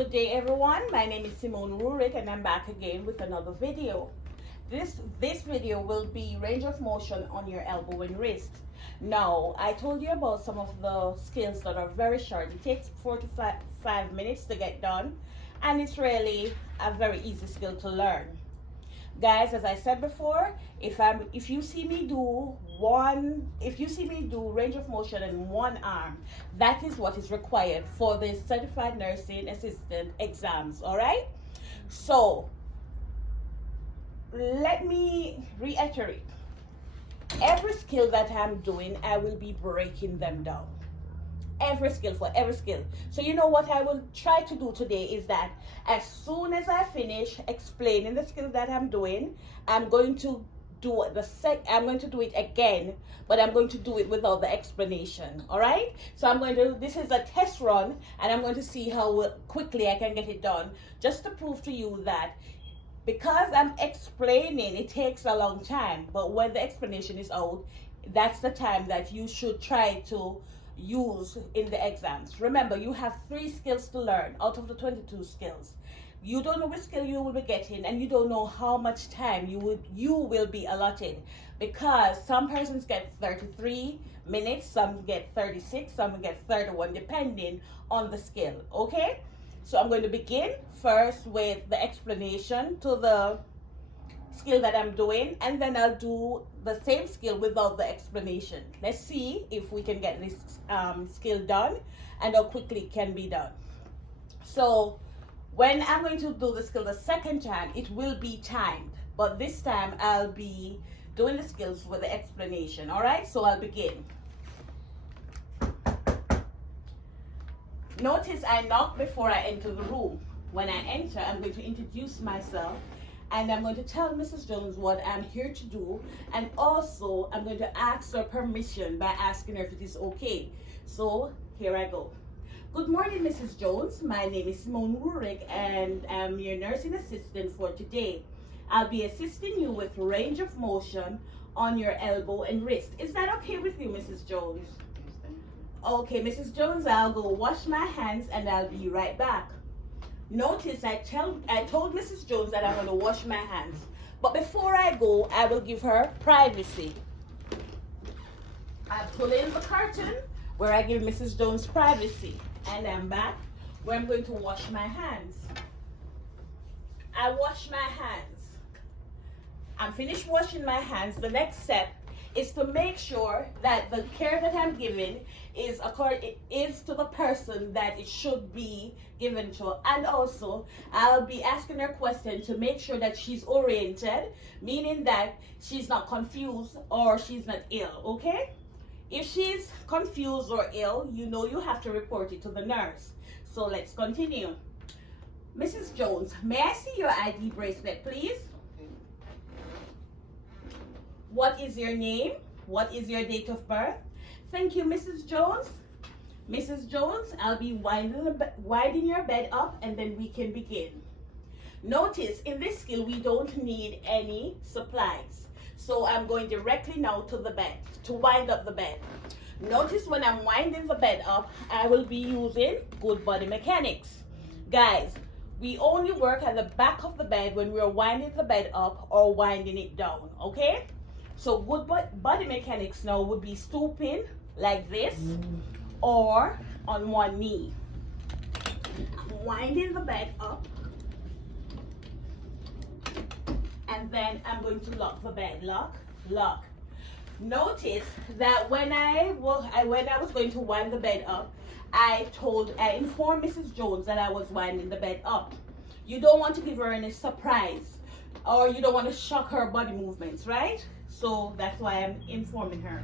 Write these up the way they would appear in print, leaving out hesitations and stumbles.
Good day everyone, my name is Simone Rurik and I'm back again with another video. This video will be range of motion on your elbow and wrist. Now, I told you about some of the skills that are very short. It takes 4 to 5 minutes to get done, and it's really a very easy skill to learn. Guys, as I said before, if you see me do range of motion in one arm, that is what is required for the certified nursing assistant exams. All right, so let me reiterate, every skill that I'm doing, I will be breaking them down. Every skill, for every skill. So you know what I will try to do today is that as soon as I finish explaining the skill that I'm doing, I'm going to do it again, but I'm going to do it without the explanation. All right, so this is a test run, and I'm going to see how quickly I can get it done, just to prove to you that because I'm explaining, it takes a long time, but when the explanation is out, that's the time that you should try to use in the exams. Remember, you have 3 skills to learn out of the 22 skills. You don't know which skill you will be getting, and you don't know how much time you will be allotted, because some persons get 33 minutes, some get 36, some get 31, depending on the skill. Okay, so I'm going to begin first with the explanation to the skill that I'm doing, and then I'll do the same skill without the explanation. Let's see if we can get this skill done and how quickly it can be done. So when I'm going to do the skill the second time, it will be timed, but this time I'll be doing the skills with the explanation. All right, so I'll begin. Notice I knock before I enter the room. When I enter, I'm going to introduce myself, and I'm going to tell Mrs. Jones what I'm here to do, and also I'm going to ask her permission by asking her if it is okay. So here I go. Good morning, Mrs. Jones. My name is Simone Rurik, and I'm your nursing assistant for today. I'll be assisting you with range of motion on your elbow and wrist. Is that okay with you, Mrs. Jones? Okay, Mrs. Jones, I'll go wash my hands and I'll be right back. Notice I told Mrs. Jones that I'm going to wash my hands, but before I go, I will give her privacy. I pull in the curtain where I give Mrs. Jones privacy, and I'm back where I'm going to wash my hands. I wash my hands. I'm finished washing my hands. The next step is to make sure that the care that I'm giving is to the person that it should be given to, and also I'll be asking her questions to make sure that she's oriented, meaning that she's not confused or she's not ill. Okay, if she's confused or ill, you know you have to report it to the nurse. So let's continue. Mrs. Jones, may I see your ID bracelet, please? What is your name? What is your date of birth? Thank you, Mrs. Jones. Mrs. Jones, I'll be winding your bed up, and then we can begin. Notice in this skill, we don't need any supplies. So I'm going directly now to the bed to wind up the bed. Notice when I'm winding the bed up, I will be using Good Body Mechanics. Guys, we only work at the back of the bed when we're winding the bed up or winding it down, okay? So Good Body Mechanics now would be stooping like this or on one knee. I'm winding the bed up, and then I'm going to lock the bed. Lock. Notice that when I was going to wind the bed up, I informed Mrs. Jones that I was winding the bed up. You don't want to give her any surprise, or you don't want to shock her body movements, right? So that's why I'm informing her.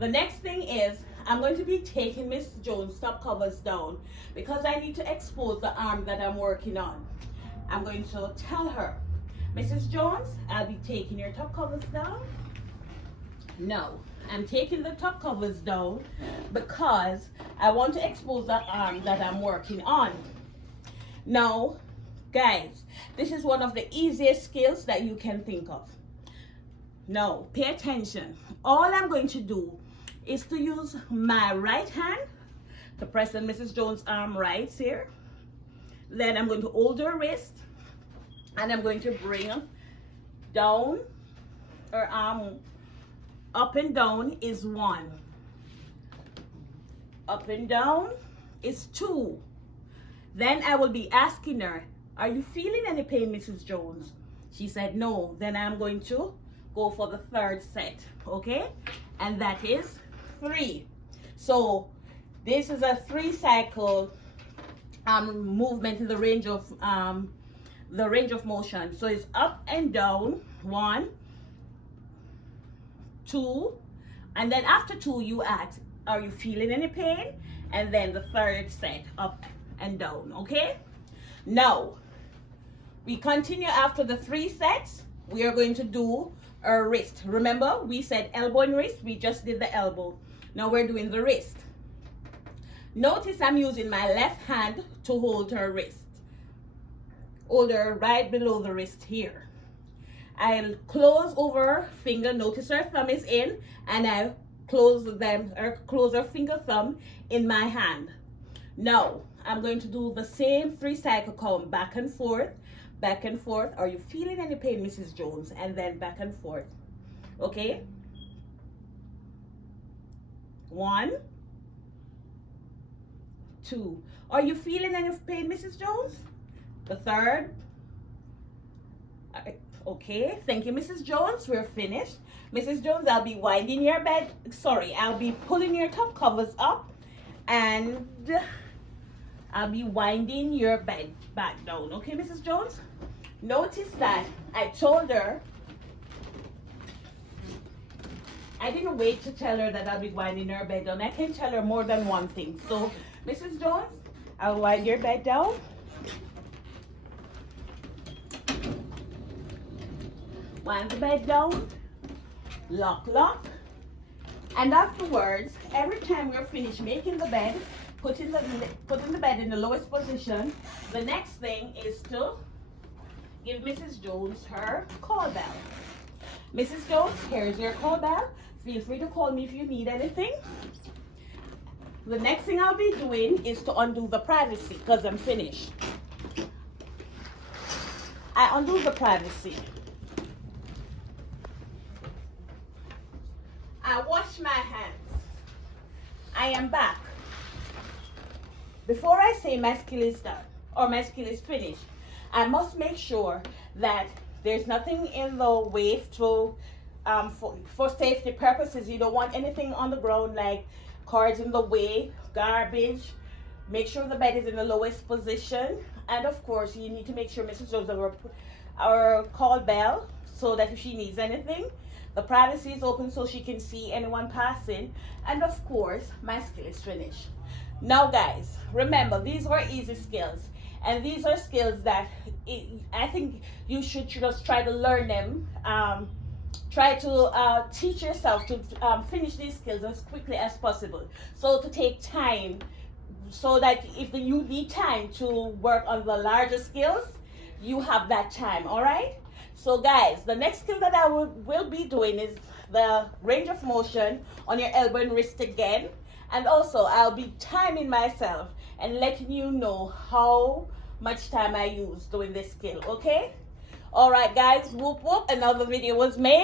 The next thing is I'm going to be taking Miss Jones' top covers down because I need to expose the arm that I'm working on. I'm going to tell her, Mrs. Jones, I'll be taking your top covers down. No, I'm taking the top covers down because I want to expose the arm that I'm working on. Now, guys, this is one of the easiest skills that you can think of. Now, pay attention. All I'm going to do is to use my right hand to press on Mrs. Jones' arm right here. Then I'm going to hold her wrist and I'm going to bring down her arm. Up and down is 1. Up and down is 2. Then I will be asking her, are you feeling any pain, Mrs. Jones? She said no. Then I'm going to go for the 3rd set, okay? And that is 3. So this is a 3 cycle movement in the range of motion. So it's up and down, 1, 2, and then after 2 you ask, are you feeling any pain? And then the 3rd set, up and down, okay? Now we continue after the 3 sets. We are going to do our wrist. Remember, we said elbow and wrist. We just did the elbow. Now we're doing the wrist. Notice I'm using my left hand to hold her wrist. Hold her right below the wrist here. I'll close over her finger. Notice her thumb is in, and I'll close her finger thumb in my hand. Now I'm going to do the same 3 cycle count, back and forth, back and forth. Are you feeling any pain, Mrs. Jones? And then back and forth. Okay? 1, 2. Are you feeling any pain, Mrs. Jones? The 3rd. Okay, thank you, Mrs. Jones. We're finished. Mrs. Jones, I'll be winding your bed. Sorry, I'll be pulling your top covers up and I'll be winding your bed back down. Okay, Mrs. Jones? Notice that I told her, I didn't wait to tell her that I'll be winding her bed down. I can tell her more than one thing. So, Mrs. Jones, I'll wind your bed down. Wind the bed down. Lock. And afterwards, every time we're finished making the bed, putting the bed in the lowest position, the next thing is to give Mrs. Jones her call bell. Mrs. Jones, here's your call bell. Feel free to call me if you need anything. The next thing I'll be doing is to undo the privacy because I'm finished. I undo the privacy. I wash my hands. I am back. Before I say my skill is done or my skill is finished, I must make sure that there's nothing in the way to for safety purposes. You don't want anything on the ground like cards in the way, garbage. Make sure the bed is in the lowest position, and of course you need to make sure Mrs. Jones our call bell so that if she needs anything, the privacy is open so she can see anyone passing. And of course, my skill is finished. Now guys, remember, these were easy skills. And these are skills that I think you should just try to learn them. Try to teach yourself to finish these skills as quickly as possible. So to take time, so that if you need time to work on the larger skills, you have that time, all right? So guys, the next skill that I will be doing is the range of motion on your elbow and wrist again. And also, I'll be timing myself and letting you know how much time I use doing this skill, okay? All right, guys, whoop, whoop, another video was made.